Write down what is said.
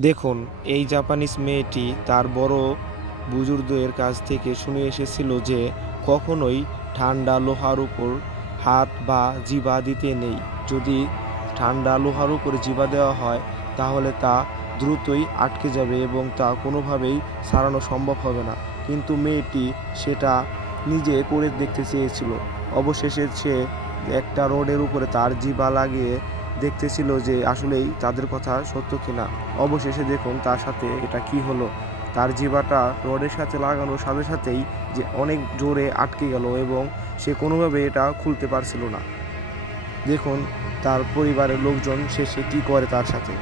দেখুন, এই জাপানিজ মেয়েটি তার বড় বুজুর্গদের কাছ থেকে শুনে এসেছিল যে কখনোই ঠান্ডা লোহার উপর হাত বা জিবা দিতে নেই। যদি ঠান্ডা লোহার উপরে জিবা দেওয়া হয়, তাহলে তা দ্রুতই আটকে যাবে এবং তা কোনোভাবেই সারানো সম্ভব হবে না। কিন্তু মেয়েটি সেটা নিজে করে দেখতে চেয়েছিল। অবশেষে সে একটা রোডের উপরে তার জিবা লাগিয়ে দেখতেছিল যে আসলেই তাদের কথা সত্য কিনা। অবশেষে দেখুন তার সাথে এটা কি হলো। তার জিবাটা রডের সাথে লাগানোর সাথে সাথেই যে অনেক জোরে আটকে গেল এবং সে কোনোভাবে এটা খুলতে পারছিল না। দেখুন তার পরিবারের লোকজন শেষে কি করে তার সাথে।